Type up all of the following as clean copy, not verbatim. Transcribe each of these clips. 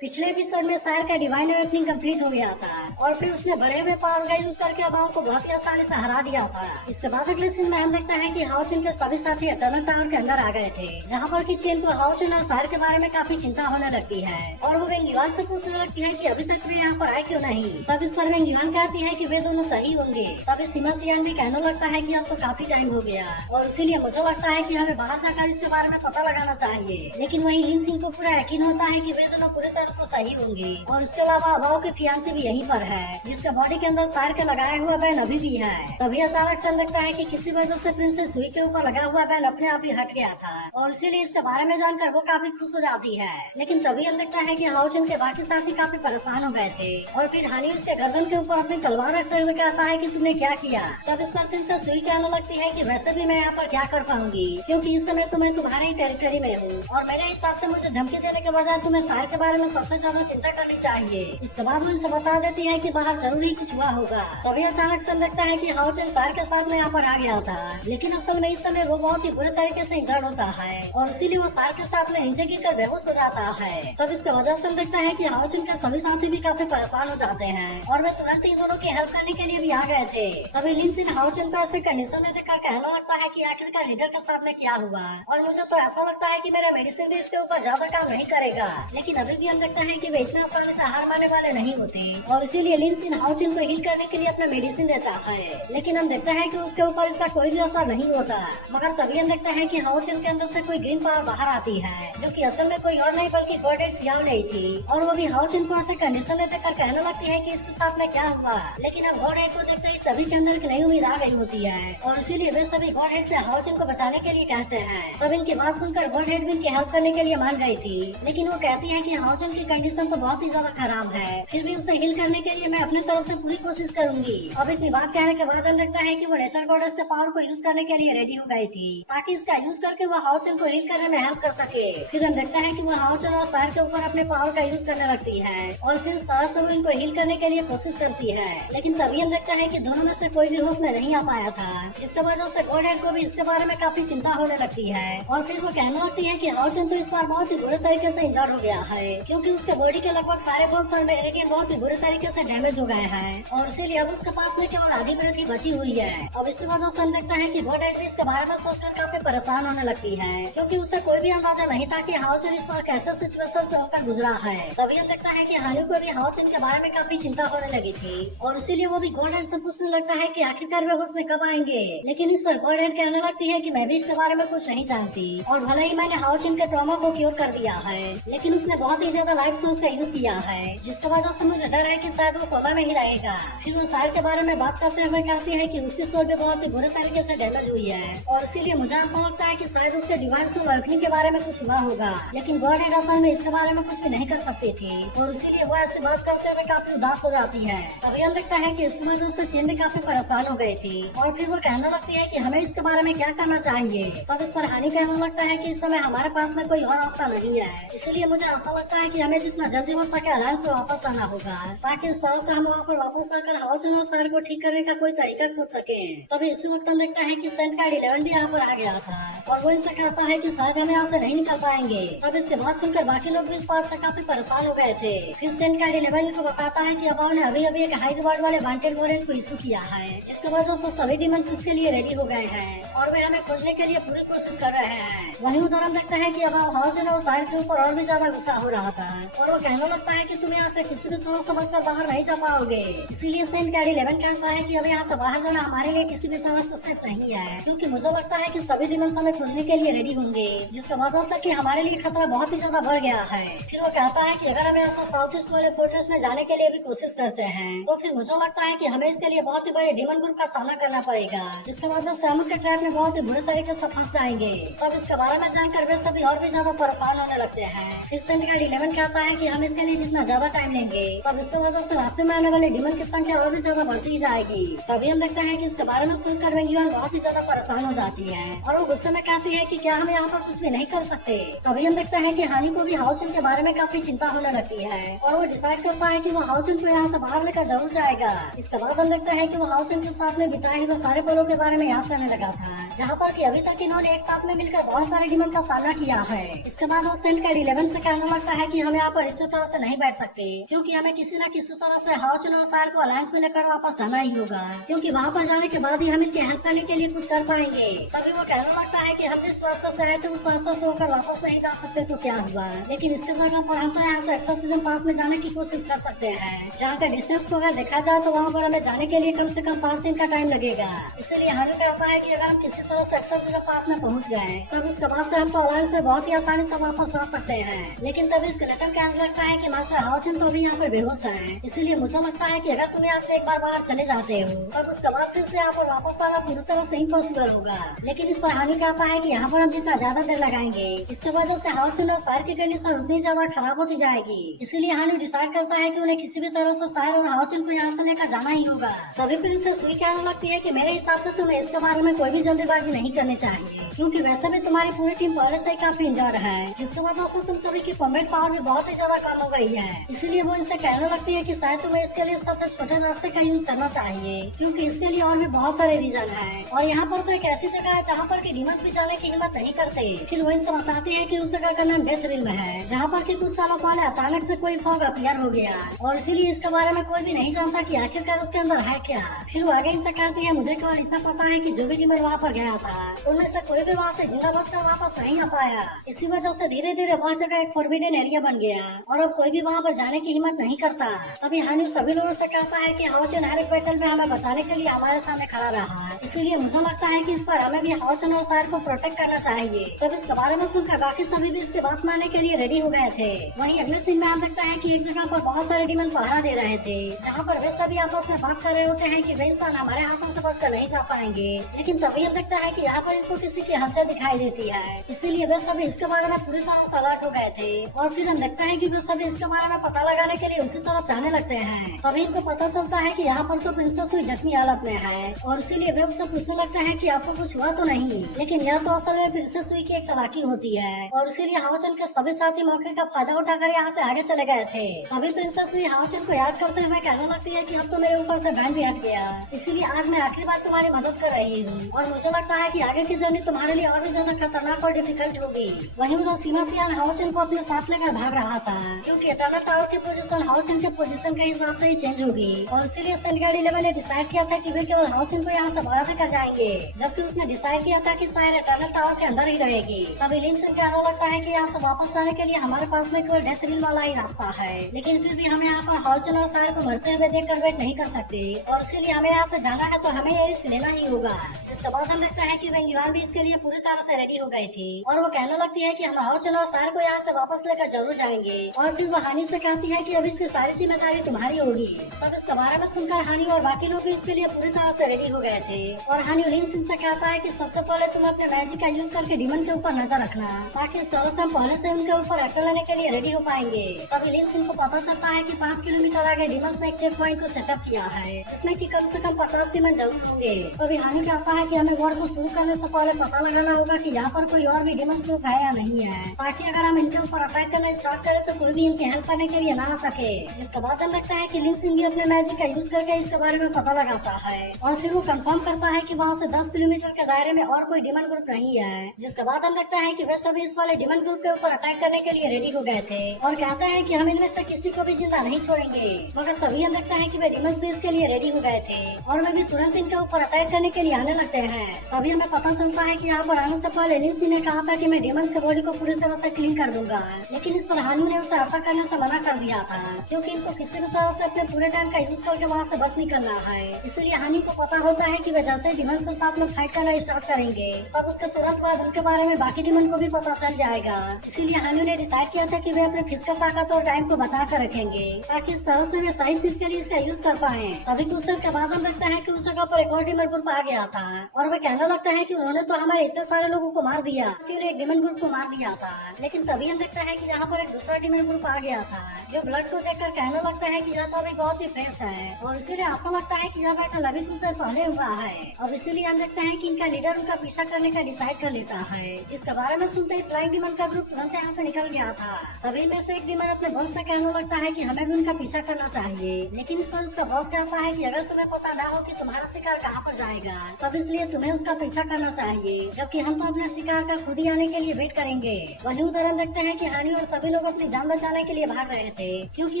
पिछले एपिसोड में सायर का डिवाइन अवेकनिंग कंप्लीट हो गया था और फिर उसने बड़े हुए पावर का यूज करके अभाव को बहुत ही आसानी से हरा दिया था। इसके बाद अगले सीन में हम देखते हैं कि हाउचिन के सभी साथी एटर्नल टावर के अंदर आ गए थे, जहाँ पर कि चेन को हाउचिन और सायर के बारे में काफी चिंता होने लगती है और वो वेंगयुआन से पूछने लगती है कि अभी तक वे यहाँ पर आए क्यों नहीं। तब इस पर वेंगयुआन कहती है कि वे दोनों सही होंगे। तब सीमा सियान भी कहने लगता है कि अब तो काफी टाइम हो गया और इसीलिए मुझे लगता है कि हमें बाहर जाकर इसके बारे में पता लगाना चाहिए। लेकिन वहीं लिन सिंह को पूरा यकीन होता है कि वे दोनों पूरी तरह से सही होंगे और उसके अलावा अभाव के फियांसे भी यहीं पर है, जिसके बॉडी के अंदर सार के लगाया हुआ बैन अभी भी है। तभी अचानक से लगता है कि किसी वजह से प्रिंसेस सुई के ऊपर लगा हुआ बैन अपने आप ही हट गया था और इसीलिए इसके बारे में जानकर वो काफी खुश हो जाती है। लेकिन तभी हम देखता है कि हाउचिन के बाकी साथी काफी परेशान हो गए थे और फिर हानि उसके गर्दन के ऊपर अपनी तलवार रखते हुए कहता है कि तुमने क्या किया। तब इस पर प्रिंसेस सुई कहने लगती है कि वैसे भी मैं यहाँ पर क्या कर पाऊंगी, क्योंकि इस समय तो मैं तुम्हारे ही टेरिटरी में हूँ और मेरे हिसाब से मुझे धमकी देने के बजाय तुम्हें सार के बारे में सबसे ज्यादा चिंता करनी चाहिए। इसके बाद वो इनसे बता देती है कि बाहर जरूर ही कुछ हुआ होगा। तभी अचानक से लगता है कि हाउचिन सार के साथ में यहाँ पर आ गया था, लेकिन असल में इस समय वो बहुत ही बुरे तरीके से इंजर्ड होता है और इसीलिए वो सार के साथ में नीचे गिरकर बेहोश हो जाता है। तब इसके वजह से लगता है कि हाउचिन के सभी साथी भी काफी परेशान हो जाते हैं और वे तुरंत इन दोनों की हेल्प करने के लिए भी आ गए थे। तभी लिन सिंह हाउचिन को ऐसे कंडीशन में देखकर कहने लगता है कि आखिरकार लीडर के साथ में क्या हुआ और मुझे तो ऐसा लगता है कि मेरा मेडिसिन भी इसके ऊपर ज्यादा काम नहीं करेगा। लेकिन अभी भी हम देखते हैं कि वे इतना आसानी से हार मानने वाले नहीं होते और इसीलिए लिन सिंह हाउचिन को हील करने के लिए अपना मेडिसिन देता है। लेकिन हम देखते हैं कि उसके ऊपर इसका कोई भी असर नहीं होता, मगर तभी हम देखते हैं कि हाउचिन के अंदर से कोई ग्रीन पावर बाहर आती है, जो कि असल में कोई और नहीं बल्कि गॉडेस सियाओ नहीं थी और वो भी हाउचिन को ऐसे कंडीशन में देखकर कहने लगती है कि इसके साथ में क्या हुआ। लेकिन अब गॉड हेड को देखते ही सभी के अंदर एक नई उम्मीद आ गई होती है और इसीलिए वे सभी गॉड हेड से हाउचिन को बचाने के लिए कहते हैं। तब इनकी बात सुनकर गॉड हेड भी इनकी हेल्प करने के लिए मान गई थी, लेकिन वो कहती है कि हाउचिन की कंडीशन तो बहुत ही ज्यादा खराब है, फिर भी उसे हील करने के लिए मैं अपनी तरफ से पूरी कोशिश करूंगी। अब इतनी बात कहने के बाद हम देखता है कि वो नेचर गॉडेस के पावर को यूज करने के लिए रेडी हो गई थी, ताकि इसका यूज करके वो हाउचिन को हील करने में हेल्प कर सके। फिर हम देखते हैं कि वो हाउचिन और सायर के ऊपर अपने पावर का यूज करने लगती है और फिर उस तरह से वो इनको हील करने के लिए कोशिश करती है। लेकिन तभी हम देखते हैं कि दोनों में से कोई भी होश में नहीं आ पाया था, जिसके वजह से गॉड हेड को भी इसके बारे में काफी चिंता होने लगती है और फिर वो कहने लगती है कि हाउचिन तो इस बार बहुत ही बुरे तरीके से इंजर्ड हो गया है, क्योंकि उसके बॉडी के लगभग सारे बोन्स और मेरिडियन बहुत ही बुरे तरीके से डैमेज हो गए हैं और इसीलिए अब उसके पास में केवल आधी ब्रेथ ही बची हुई है। अब इसी वजह से हम देखते हैं कि गॉड हेड भी इसके बारे में सोचकर काफी परेशान होने लगती है, क्योंकि उसे कोई भी अंदाजा नहीं था कि हाउचिन इस बार कैसे सिचुएशन से होकर गुजरा है। तभी हम देखता है कि हानि को भी हाउचिन के बारे में काफी चिंता होने लगी थी और इसीलिए वो भी गॉड हेड से पूछने लगता है कि आखिरकार वे होश में कब आएंगे। लेकिन इस पर गॉड हेड कहने लगती है कि मैं भी इसके बारे में कुछ नहीं जानती और भले ही मैंने हाउचिन के ट्रॉमा को क्योर कर दिया है, लेकिन उसने बहुत ही ज्यादा लाइफ सोर्स का यूज किया है, जिसकी वजह से मुझे डर है कि शायद वो कोमा में ही रहेगा। फिर वो सायर के बारे में बात करते हुए कहती है कि उसकी सोल भी बहुत ही बुरे तरीके से डैमेज हुई है और इसीलिए मुझे ऐसा लगता है कि शायद उसके डिवाइन सोल अवेकनिंग के बारे में कुछ हुआ होगा। लेकिन गॉड हेड असल में इसके बारे में कुछ भी नहीं कर सकती थी और इसीलिए वो ऐसी बात करते हुए काफी उदास हो जाती है। तभी हम देखता है कि इस वजह से चेन भी काफी परेशान हो गई थी और फिर वो कहने लगती है कि हमें इसके बारे में क्या करना चाहिए। तब इस पर हानि कहने लगता है कि इस समय हमारे पास में कोई और रास्ता नहीं है, इसलिए मुझे ऐसा लगता है कि हमें जितना जल्दी हो सके अलायंस में वापस आना होगा, ताकि इस तरह से हम वहाँ पर वापस आकर हाउचिन और सायर को ठीक करने का कोई तरीका खोज सके। तभी इसी वक्त हम देखता है कि सेंट कार्ड 11 भी यहाँ पर आ गया था और वो इनसे कहता है कि शायद हम यहाँ से नहीं निकल पाएंगे। तब इसके बात सुनकर बाकी लोग भी इस बात से काफी परेशान हो गए थे। फिर सेंट कार्ड 11 को बताता है कि अभाव ने अभी अभी एक हाई रिवार्ड वाले वांटेड वॉरेंट को इशू किया है, जिसकी वजह से सभी डिमंस इसके लिए रेडी हो गए हैं और वे हमें खोजने के लिए पूरी कोशिश कर रहे हैं। वहीं उधर हम देखते हैं कि अभाव हाउचिन और सायर के ऊपर और भी ज्यादा गुस्सा हो रहा था और वो कहने लगता है कि तुम यहाँ से किसी भी तरह समझकर बाहर नहीं जा पाओगे। इसीलिए सेंट कार्ड 11 कहता है कि अब यहाँ से बाहर जाना हमारे लिए किसी भी तरह से सेफ नहीं है, क्योंकि मुझे लगता है कि सभी डिमंस हमें खोजने के लिए रेडी होंगे, जिसकी वजह से कि हमारे लिए खतरा बहुत ही ज्यादा बढ़ गया है। फिर वो कहता है कि अगर हम ऐसा साउथ ईस्ट वाले फोर्ट्रेस में जाने के लिए भी कोशिश करते हैं तो फिर मुझे लगता है कि हमें इसके लिए बहुत ही बड़े डिमन ग्रुप का सामना करना पड़ेगा, जिसकी वजह से हम के ट्रैप में बहुत ही बुरे तरीके से फंस जाएंगे। तब इसके बारे में जानकर वे सभी और भी ज्यादा परेशान होने लगते हैं। फिर सेंट कार्ड 11 कहता है कि हम इसके लिए जितना ज्यादा टाइम लेंगे तब इसकी वजह से रास्ते में आने वाले डिमन की संख्या और भी ज्यादा बढ़ती जाएगी। तभी हम देखते हैं कि इसके बारे में सोचकर वेंगयुआन बहुत ही ज्यादा परेशान हो जाती है और वो गुस्से में कहती है कि क्या हम यहाँ पर कुछ भी नहीं कर सकते। तभी हम देखते हैं कि हानि को भी हाउचिन के बारे में काफी चिंता होने लगती है और वो डिसाइड करता है कि वो हाउचिन को यहाँ से बाहर लेकर जरूर जाएगा। इसके बाद हम देखते हैं कि वो हाउचिन के साथ में बिताए हुए सारे पलों के बारे में याद करने लगा था, जहाँ पर कि अभी तक इन्होंने एक साथ में मिलकर बहुत सारे डिमन का सामना किया है। इसके बाद वो सेंट कार्ड 11 से कहने लगता है कि हम यहाँ पर इसी तरह से नहीं बैठ सकते, क्योंकि हमें किसी न किसी तरह से हाउचन और सार को अलायंस में लेकर वापस आना ही होगा, क्योंकि वहाँ पर जाने के बाद ही हम इनकी हेल्प करने के लिए कुछ कर पाएंगे। तभी वो कहने लगता है कि हम जिस रास्ते से आए थे उस रास्ते से होकर वापस नहीं जा सकते तो क्या हुआ, लेकिन इसके जगह पर हम तो यहाँ से एक्सोर्सिज्म पास में जाने की कोशिश कर सकते हैं, जहाँ का डिस्टेंस को अगर देखा जाए तो वहाँ पर हमें जाने के लिए कम से कम 5 दिन का टाइम लगेगा। इसलिए हमें कहता है कि अगर हम किसी तरह से एक्सोर्सिज्म पास में पहुँच गए तब उसके बाद से हम तो अलायंस में बहुत ही आसानी से वापस आ सकते हैं। लेकिन तभी स्केलेटन कहने लगता है कि मास्टर हाउचन तो अभी यहाँ पर बेहोश है, इसलिए मुझे लगता है कि अगर तुम यहाँ से एक बार बाहर चले जाते हो तब उसके बाद फिर से यहाँ पर वापस आना पूरी तरह से इम्पॉसिबल होगा। लेकिन इस पर हानि कहता है कि यहाँ पर हम जितना ज्यादा देर लगाएंगे इसकी वजह से हाउचन और सार की कंडीशन उतनी ज्यादा खराब होती जाएगी। इसीलिए हानि डिसाइड करता है कि उन्हें किसी भी तरह से सार और हाउचन को यहाँ से लेकर जाना ही होगा। तभी प्रिंसेस सुई कहने लगती है कि मेरे हिसाब से तुम्हें इसके बारे में कोई भी जल्दीबाजी नहीं करनी चाहिए, क्योंकि वैसे भी तुम्हारी पूरी टीम पहले से ही काफी इंजर्ड है, जिसकी वजह से तुम सभी की कॉम्बैट पावर भी बहुत ही ज्यादा कम हो गई है। इसीलिए वो इनसे कहने लगती है कि शायद तुम्हें इसके लिए सबसे छोटे रास्ते का यूज करना चाहिए, क्योंकि इसके लिए और भी बहुत सारे रीजन है और यहाँ पर तो एक ऐसी जगह है जहाँ पर की डीमंस भी जाने की हिम्मत नहीं करते। फिर वो इनसे बताती है कि उस जगह का नाम डेथ रिल्म है, जहाँ पर की कुछ सालों पहले अचानक से कोई फॉग अपीयर हो गया और इसीलिए इसके बारे में कोई भी नहीं जानता कि आखिरकार उसके अंदर है क्या। फिर वो आगे इनसे कहती है मुझे केवल इतना पता है कि जो भी डीमन वहाँ पर गया था उनमें से कोई भी वहाँ से जिंदा बचकर वापस नहीं आ पाया। इसी वजह से धीरे धीरे वह जगह एक फॉरबिडन एरिया बन गया और अब कोई भी वहाँ पर जाने की हिम्मत नहीं करता। तभी हानि सभी लोगों से कहता है कि हाउचन हर एक बैटल में हमें बचाने के लिए हमारे सामने खड़ा रहा, इसीलिए मुझे लगता है कि इस पर हमें भी हाउचन और सार को प्रोटेक्ट करना चाहिए। तब इसके बारे में सुनकर बाकी सभी भी इसकी बात मानने के लिए रेडी हो गए थे। वहीं अगले सीन में हम देखता है कि एक जगह पर बहुत सारे डीमन पहरा दे रहे थे, जहाँ पर वे सभी आपस में बात कर रहे होते हैं कि वे इंसान हमारे हाथों से बचकर नहीं जा पाएंगे। लेकिन तभी हम देखता है कि यहाँ पर इनको किसी की हलचल दिखाई देती है, इसीलिए वे सभी इसके बारे में पूरी तरह से अलर्ट हो गए थे और फिर हम देखते हैं कि वे सभी इसके बारे में पता लगाने के लिए उसी तरफ जाने लगते हैं। तभी इनको पता चलता है कि यहाँ पर तो प्रिंसेस सुई जख्मी हालत में है और इसीलिए वे उससे पूछने लगते हैं कि आपको कुछ हुआ तो नहीं। लेकिन यह तो असल में प्रिंसेस सुई की एक चालाकी होती है और इसीलिए हाउचन के सभी साथी मौके का फायदा उठाकर यहाँ से आगे चले गए थे। तभी प्रिंसेस सुई हाउचन को याद करते हुए कहने लगती है कि अब तो मेरे ऊपर से बैन भी हट गया, इसीलिए आज मैं आखिरी बार तुम्हारी मदद कर रही हूँ और मुझे लगता है कि आगे की जर्नी तुम्हारे लिए और भी ज्यादा खतरनाक और डिफिकल्ट होगी। वहीं उधर सीमा सियान हाउचन को अपने साथ लेकर भाग रहा था, क्योंकि एटर्नल टावर की पोजीशन हाउचन के पोजीशन के हिसाब से ही चेंज होगी और इसीलिए सेंटगार्ड 11 ने डिसाइड किया था कि वे केवल हाउचन को यहाँ से बाहर लेकर जाएंगे, जबकि उसने डिसाइड किया था कि शायद एटर्नल टावर के अंदर ही रहेगी। तभी लिंक सिंह कहने लगता है कि यहाँ से वापस जाने के लिए हमारे पास में केवल डेथ रिल वाला ही रास्ता है, लेकिन फिर भी हमें यहाँ पर हाउचन और सारे को मरते हुए देखकर वेट नहीं कर सकते और इसीलिए हमें यहाँ से जाना है तो हमें ये रिस्क लेना ही होगा। जिसके बाद हम देखते हैं कि वेंगुआन भी इसके लिए पूरी तरह से रेडी हो गई थी और वो कहने लगती है कि हम हाउचन और सार को यहाँ से वापस लेकर जरूर जाएंगे और फिर वो हानि से कहती है कि अब इसकी सारी जिम्मेदारी तुम्हारी होगी। तब इसके बारे में सुनकर हानि और बाकी लोग भी इसके लिए पूरी तरह से रेडी हो गए थे और हानि लिंक सिंह से कहता है कि सबसे पहले तुम अपने मैजिक का यूज करके डीमन के ऊपर नजर रखना, ताकि इस तरह से हम पहले से उनके ऊपर एक्शन लेने के लिए रेडी हो पाएंगे। तभी लिंक सिंह को पता चलता है कि 5 किलोमीटर आगे डीमंस ने एक चेक पॉइंट को सेटअप किया है, जिसमें कि कम से कम 50 डीमन जरूर होंगे। तभी हानि कहता है कि हमें वॉर को शुरू करने से पहले पता लगाना होगा कि यहाँ पर कोई और भी डीमंस ग्रुप है या नहीं है, ताकि अगर हम इनके ऊपर अटैक करना स्टार्ट करें तो कोई भी इनकी हेल्प करने के लिए ना आ सके। जिसके बाद हम देखते हैं कि लिंक सिंह भी अपने मैजिक का यूज करके इसके बारे में पता लगाता है और फिर वो कंफर्म करता है कि वहाँ से 10 किलोमीटर के दायरे में और कोई डीमन ग्रुप नहीं है। जिसके बाद हम देखते हैं कि वे सभी इस वाले डीमन ग्रुप के ऊपर अटैक करने के लिए रेडी हो गए थे और कहते हैं कि हम इनमें से किसी को भी जिंदा नहीं छोड़ेंगे। मगर तभी हम देखते हैं कि वे डीमंस भी इसके लिए रेडी हो गए थे और वे भी तुरंत इनके ऊपर अटैक करने के लिए आने लगते हैं। तभी हमें पता चलता है कि यहाँ पर आने से पहले लिंक सिंह ने कहा था कि मैं डीमंस के बॉडी को पूरी तरह से क्लीन कर दूंगा, लेकिन इस पर हानू ने उसे ऐसा करने से मना कर दिया था, क्योंकि इनको किसी भी तरह से अपने पूरे टाइम का यूज करके वहाँ से बच निकलना है। इसलिए हानि को पता होता है कि वे जैसे डीमंस के साथ में फाइट करना स्टार्ट करेंगे तब उसके तुरंत बाद उनके बारे में बाकी डीमन को भी पता चल जाएगा। इसीलिए हानि ने डिसाइड किया था कि वे अपने फिजिकल ताकत और टाइम को बचा कर रखेंगे, ताकि इस तरह से वे सही चीज के लिए इसका यूज कर पाए। तभी कुछ देर के बाद हम देखते हैं कि उस जगह पर एक और डीमन ग्रुप आ गया था और वे कहने लगता है कि उन्होंने तो हमारे इतने सारे लोगों को मार दिया, फिर एक डीमन ग्रुप को मार दिया था। लेकिन तभी हम देखते हैं कि यहाँ पर एक दूसरा डीमन ग्रुप आ गया था जो ब्लड को देखकर कहने लगता है कि यह तो अभी बहुत ही फ्रेश है और इसीलिए ऐसा लगता है कि यह बैटल अभी कुछ देर पहले हुआ है। और इसीलिए हम देखते हैं कि इनका लीडर उनका पीछा करने का डिसाइड कर लेता है, जिसके बारे में सुनते ही फ्लाइंग डीमन का ग्रुप तुरंत यहाँ से निकल गया था। तभी में से एक डीमन अपने बॉस से कहने लगता है कि हमें भी उनका पीछा करना चाहिए, लेकिन इस पर उसका बॉस कहता है कि अगर तुम्हें पता ना हो कि तुम्हारा शिकार कहाँ पर जाएगा तब इसलिए तुम्हें उसका पीछा करना चाहिए, जबकि हम तो अपने शिकार का खुद ही आने के लिए वेट करेंगे। वहीं उधर हम देखते हैं कि हानि और सभी लोग लोग अपनी जान बचाने के लिए भाग रहे थे, क्योंकि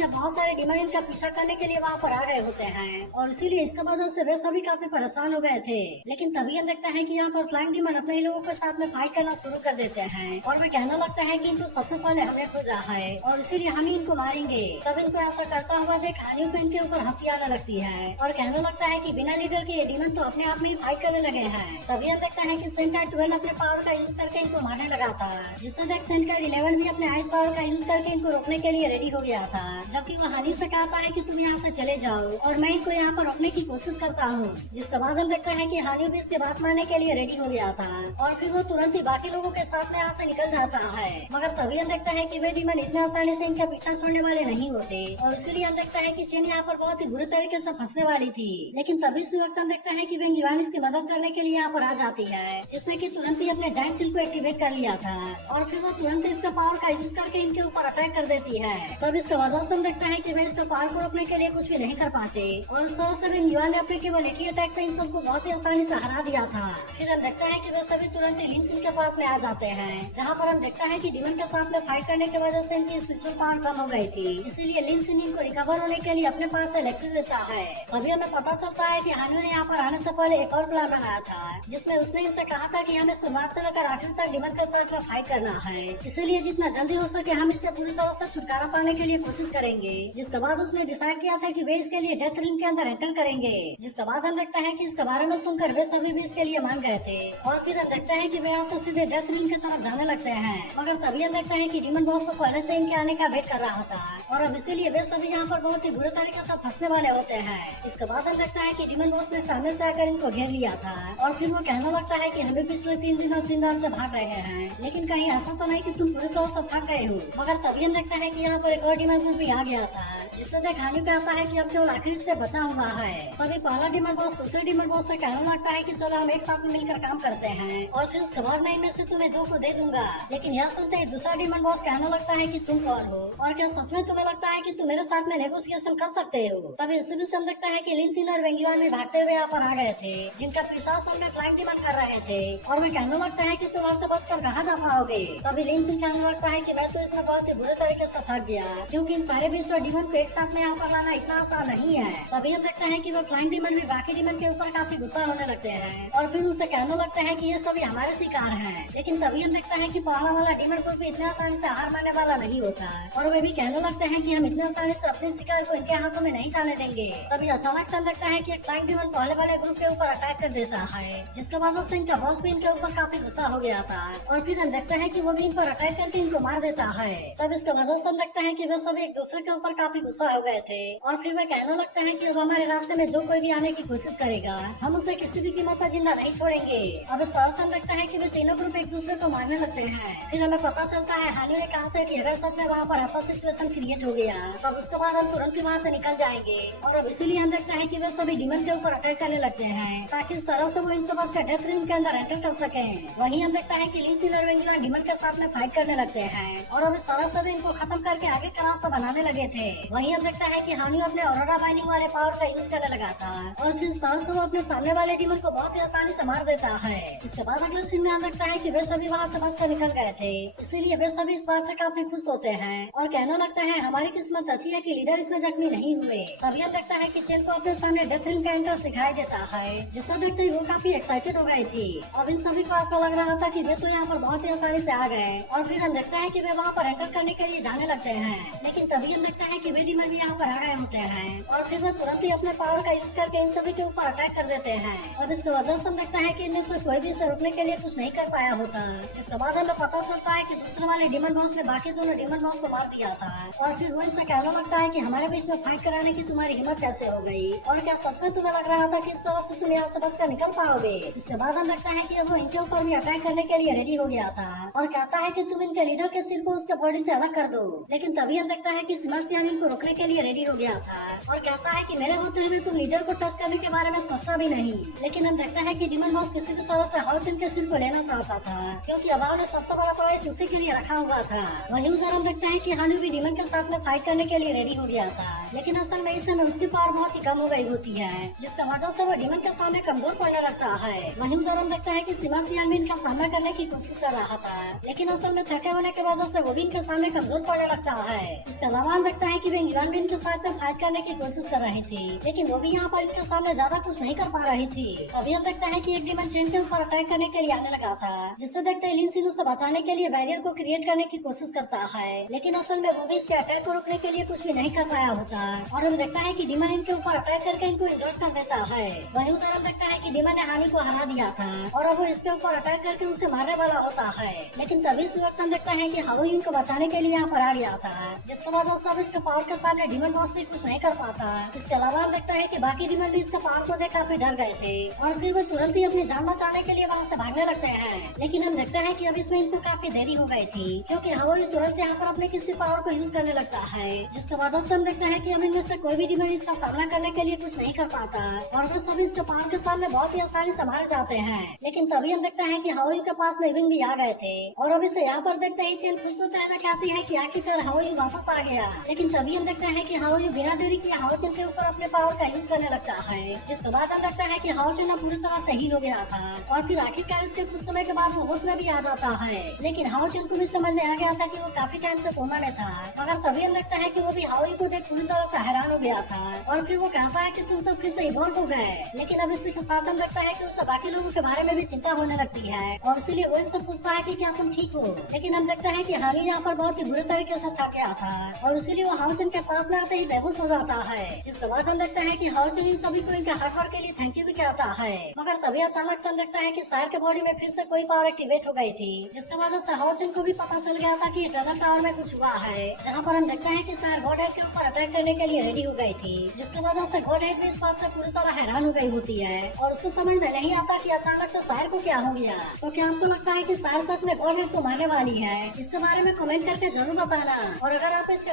अब बहुत सारे डीमन इनका पीछा करने के लिए वहाँ पर आ गए होते हैं और इसीलिए इसके वजह से वे सभी काफी परेशान हो गए थे। लेकिन तभी हम देखते हैं कि यहाँ पर फ्लाइंग डीमन अपने ही लोगों के साथ में फाइट करना शुरू कर देते हैं और वे कहने लगता है कि इनको सबसे पहले हमें खोजा है और इसीलिए हम ही इनको मारेंगे। तब इनको ऐसा करता हुआ देख हानियों को इनके ऊपर हंसी आने लगती है और कहने लगता है कि बिना लीडर के ये डीमन तो अपने आप में ही फाइट करने लगे हैं। तभी हम देखते हैं कि सेंकाई 12 अपने पावर का यूज करके इनको मारने लगा था, जिससे देख सेंकाई 11 भी अपने आइस पावर का यूज करके इनको रोकने के लिए रेडी हो गया था, जबकि वो हानियों से कहता है कि तुम यहाँ से चले जाओ और मैं इनको यहाँ पर रोकने की कोशिश करता हूँ। जिसके बाद हम देखते हैं कि हानियों भी इसके बात मारने के लिए रेडी हो गया था और फिर वो तुरंत ही बाकी लोगों के साथ में यहाँ से निकल जाता है। मगर तभी हम देखते हैं कि वे डीमन इतना आसानी से इनका पीछा छोड़ने वाले नहीं होते और इसीलिए हम देखते हैं कि चेन यहाँ पर बहुत ही बुरे तरीके से फंसने वाली थी। लेकिन तभी इसी वक्त हम देखते हैं कि वेंग युआन इसकी मदद करने के लिए यहाँ पर आ जाती है, जिसने कि तुरंत ही अपने जाइंट सील को एक्टिवेट कर लिया था और फिर वो तुरंत इसका पावर का यूज करके इनके ऊपर अटैक कर देती है। तब इसका वजह से हम देखते हैं कि वे इसका पावर को रोकने के लिए कुछ भी नहीं कर पाते और उस तरह से वेंग युआन ने अपने केवल एक ही अटैक से इन सबको बहुत ही आसानी से हरा दिया था। फिर हम देखते हैं कि वे सभी तुरंत ही लिन सिन के पास में आ जाते हैं, जहाँ पर हम देखते हैं कि डीमन के साथ में फाइट करने की वजह से इनकी स्पिरिचुअल पावर कम हो गई थी, इसीलिए लिन सिन इनको रिकवर होने के लिए अपने पास से एलेक्सिस देता है। तभी हमें पता चलता है कि हानियों ने यहाँ पर आने से पहले एक और प्लान बनाया था, जिसमें उसने इनसे कहा था कि हमें शुरुआत से लेकर आखिर तक डीमन के साथ में फाइट करना है, इसीलिए जितना जल्दी हो सके हम इससे पूरी तरह से छुटकारा पाने के लिए कोशिश करेंगे। जिसके बाद उसने डिसाइड किया था कि वे इसके लिए डेथ रिंग के अंदर एंटर करेंगे। जिसके बाद हम देखते हैं कि इसके बारे में सुनकर वे सभी भी इसके लिए मान गए थे और फिर हम देखते हैं कि वे यहाँ से सीधे डेथ रिंग की तरफ जाने लगते हैं। मगर तभी हम देखते हैं कि डीमन बॉस तो पहले से इनके आने का वेट कर रहा था और अब इसीलिए वे सभी यहाँ पर बहुत ही बुरे तरीके से फंसने वाले होते हैं। इसके बाद हम देखते हैं कि डीमन बॉस ने सामने से आकर इनको घेर लिया था और फिर वो कहने लगता है कि हमें पिछले 3 दिन और 3 रात से भाग रहे हैं, लेकिन कहीं ऐसा तो नहीं कि तुम पूरी तरह से थक गए हो। मगर तभी हम देखते हैं कि यहाँ पर एक और डीमन ग्रुप भी आ गया था, जिससे दिखाने पे आता है कि अब केवल आखिरी स्टेप बचा हुआ है। तभी पहला डीमन बॉस दूसरे डीमन बॉस से कहने लगता है कि चलो हम एक साथ में मिलकर काम करते हैं और फिर उसके बाद मैं इनमें से तुम्हें 2 को दे दूंगा। लेकिन यह सुनते ही दूसरा डीमन बॉस कहने लगता है कि तुम कौन हो और क्या सच में तुम्हें लगता है कि तुम मेरे साथ में नेगोशिएशन कर सकते हो। तभी इसी भी हम देखता है कि लिन सिन और वेंग युआन भी भागते हुए यहाँ पर आ गए थे, जिनका पीछा असल में फ्लाइंग डीमन कर रहे थे और वे कहने लगता है कि तुम हमसे बचकर कहाँ जा पाओगे। तभी लिन सिन कहने लगता है कि मैं तो इसमें बहुत ही बुरे तरीके से थक गया, क्योंकि इन सारे विश्व डीमन को एक साथ में यहाँ पर लाना इतना आसान नहीं है। तभी हम देखते हैं कि वो फ्लाइंग डीमन भी बाकी डीमन के ऊपर काफी गुस्सा होने लगते हैं और फिर उससे कहने लगते हैं कि ये सभी हमारे शिकार हैं। लेकिन तभी हम देखते हैं कि पहला वाला डीमन को भी इतना आसानी से हार मानने वाला नहीं होता और वे भी कहने लगते हैं कि हम इतने आसानी से अपने शिकार को इनके हाथों में नहीं जाने देंगे। तभी अचानक से हम देखते हैं कि एक फ्लाइंग डीमन पहले वाले ग्रुप के ऊपर अटैक कर देता है, जिसके वजह से इनका बॉस भी इनके ऊपर काफी गुस्सा हो गया था और फिर हम देखते हैं कि वो भी इन पर अटैक करके इनको मार देता है। तब इसके वजह से हम देखते हैं कि वे सभी एक दूसरे के ऊपर काफी गुस्सा हो गए थे और फिर वे कहने लगते हैं कि अब हमारे रास्ते में जो कोई भी आने की कोशिश करेगा हम उसे किसी भी कीमत पर जिंदा नहीं छोड़ेंगे। अब इस तरह से हम देखते हैं कि वे तीनों ग्रुप एक दूसरे को मारने लगते हैं। फिर हमें पता चलता है हानियों ने कहा था कि अगर सच में वहाँ पर ऐसा सिचुएशन क्रिएट हो गया तब उसके बाद हम तुरंत ही वहाँ से निकल जाएंगे और अब इसीलिए हम देखते हैं कि वे सभी डीमन के ऊपर अटैक करने लगते हैं ताकि इस तरह से वो इन सब का डेथ रिंग के अंदर एंटर कर सके। वहीं हम देखते हैं कि लिन सिन और वेंग युआन डीमन के साथ में फाइट करने लगते हैं और अब इस तरह से वे इनको खत्म करके आगे का रास्ता बनाने लगे थे। वहीं हम देखते हैं कि हानियों अपने ऑरोरा बाइंडिंग वाले पावर का यूज करने लगा था और फिर इस तरह से वो अपने सामने वाले डीमन को बहुत ही आसानी से मार देता है। इसके बाद अगले सीन में हम देखता है कि वे सभी वहाँ से बचकर निकल गए थे, इसीलिए वे सभी इस बात से काफी खुश होते हैं और कहने लगता है हमारी किस्मत अच्छी है कि लीडर इसमें जख्मी नहीं हुए। तभी हम देखता है कि चेन को अपने सामने डेथ रिंग का एंट्रेंस दिखाई देता है, जिसे देखते ही वो काफी एक्साइटेड हो गई थी। अब इन सभी को ऐसा लग रहा था कि वे तो यहाँ पर बहुत ही आसानी से आ गए और फिर हम देखते हैं कि वे वहाँ पर एंटर करने के लिए जाने लगते हैं। लेकिन तभी हम देखते हैं कि वे डीमन भी यहाँ पर आ गए होते हैं और फिर वे तुरंत ही अपने पावर का यूज करके इन सभी के ऊपर अटैक कर देते हैं और इसकी वजह से हम देखते हैं कि इनमें से कोई भी इसे रोकने के लिए कुछ नहीं कर पाया होता। जिसके बाद हमें पता चलता है कि दूसरे वाले डीमन बॉस ने बाकी दोनों डीमन बॉस को मार दिया था और फिर वो इनसे कहने लगता है कि हमारे बीच में फाइट कराने की तुम्हारी हिम्मत कैसे हो गई और क्या सच में तुम्हें लग रहा था कि इस तरह से तुम यहाँ से बचकर निकल पाओगे। इसके बाद हम देखते हैं कि वो इनके ऊपर भी अटैक करने के लिए रेडी हो गया था और कहता है कि तुम इनके लीडर के सिर को उसके बॉडी से अलग कर दो। लेकिन तभी हम देखता है कि सिमा सियान इनको रोकने के लिए रेडी हो गया था और कहता है कि मेरे होते हुए तुम लीडर को टच करने के बारे में सोचना भी नहीं। लेकिन हम देखते हैं कि डीमन बॉस किसी भी तरह से हाउचन के सिर को लेना चाहता था, क्योंकि अबाव ने सबसे बड़ा प्राइस उसी के लिए रखा हुआ था। वहीं उधर हम देखते हैं कि हानु भी डीमन के साथ में फाइट करने के लिए रेडी हो गया था, लेकिन असल में इस समय उसकी पावर बहुत ही कम हो गई होती है, जिसकी वजह से वो डीमन के सामने कमजोर पड़ने लगता है। वहीं उधर हम देखते हैं कि सीमा सियान भी इनका सामना करने की कोशिश कर रहा था, लेकिन असल में थके होने की वजह से वो भी इनके सामने कमजोर पड़ने लगता है। इसके अलावा हम देखते हैं कि वे युआन भी इनके साथ में फाइट करने की कोशिश कर रही थी, लेकिन वो भी यहाँ पर इनके सामने ज्यादा कुछ नहीं कर पा रही थी। अभी हम देखते हैं कि एक डीमन चेन के ऊपर अटैक करने के लिए आने लगा था, जिससे देखते हैं लिन सिन उसको बचाने के लिए बैरियर को क्रिएट करने की कोशिश करता है, लेकिन असल में वो भी इसके अटैक को रोकने के लिए कुछ भी नहीं कर पाया होता। और हम देखते हैं कि डीमन इनके ऊपर अटैक करके इनको इंजर्ड कर देता है। वहीं उधर हम देखते हैं कि डीमन ने हानि को हरा दिया था और अब वो इसके ऊपर अटैक करके उसे मारने वाला होता है, लेकिन तभी इस वक्त हम देखते हैं कि हाउ इनको बचाने के लिए यहाँ पर आ गया था, जिसके बाद सब इसके पावर के सामने डीमन बॉस भी कुछ नहीं कर पाता। इसके अलावा हम देखते हैं कि बाकी डीमन भी इसके पावर को देख काफी डर गए थे और फिर वो तुरंत ही अपनी जान बचाने के लिए वहाँ से भागने लगते हैं। लेकिन हम देखते हैं कि अब इसमें इनको काफी देरी हो गई थी, क्योंकि हाउ तुरंत यहाँ पर अपने किसी पावर को यूज करने लगता है, जिसके वजह से हम देखते हैं कि अब इनमें से कोई भी डीमन इसका सामना करने के लिए कुछ नहीं कर पाता और वो सभी इसके पावर के सामने बहुत ही आसानी से मारे जाते हैं। लेकिन तभी हम देखते हैं कि हाउ के पास में विंग भी आ गए थे और अब इसे यहाँ पर देखते ही चेन खुश होता है, कहती है कि आखिरकार हाउ वापस आ गया। लेकिन तभी हम देखते हैं कि हाउ बिना देरी किए हाउ चेन के ऊपर अपने पावर का यूज करने लगता है, जिसके बाद हम देखते हैं कि हाउ चेन पूरी तरह से हील हो गया था और फिर आखिरकार इसके कुछ समय के बाद वो होश में भी आ जाता है। लेकिन हाउ चेन को भी समझ में आ गया था कि वो काफी टाइम से कोमा में था, मगर तभी हम देखते हैं कि वो भी हाउ को देख पूरी तरह से हैरान हो गया था और फिर वो कहता है कि तुम तो फिर से इवॉल्व हो गए। लेकिन अब इसी के साथ हम देखते हैं कि उसे बाकी लोगों के बारे में भी चिंता होने लगती है और इसीलिए वो इनसे पूछता है कि क्या तुम ठीक हो। लेकिन हम देखते हैं कि हानि यहाँ पर बहुत ही बुरे तरीके से थक गया था और इसीलिए वो हाउचन के पास में आते ही बेहोश हो जाता है, जिसके बाद हम देखते हैं कि हाउचन इन सभी को इनके हार्ड वर्क के लिए थैंक यू भी कहता है। मगर तभी अचानक से हम देखते हैं कि सायर के बॉडी में फिर से कोई पावर एक्टिवेट हो गई थी, जिसके वजह से हाउचन को भी पता चल गया था कि टनल टावर में कुछ हुआ है, जहाँ पर हम देखते हैं कि सायर गॉड हेड के ऊपर अटैक करने के लिए रेडी हो गई थी, जिसकी वजह से गॉड हेड भी इस बात से पूरी तरह हैरान हो गई होती है और उसको समझ में नहीं आता कि अचानक से सायर को क्या हो गया। तो क्या आपको लगता है कि सायर सच में गॉड हेड को मारने वाली है? इसके बारे में कमेंट करके जरूर बताना और अगर आप इसके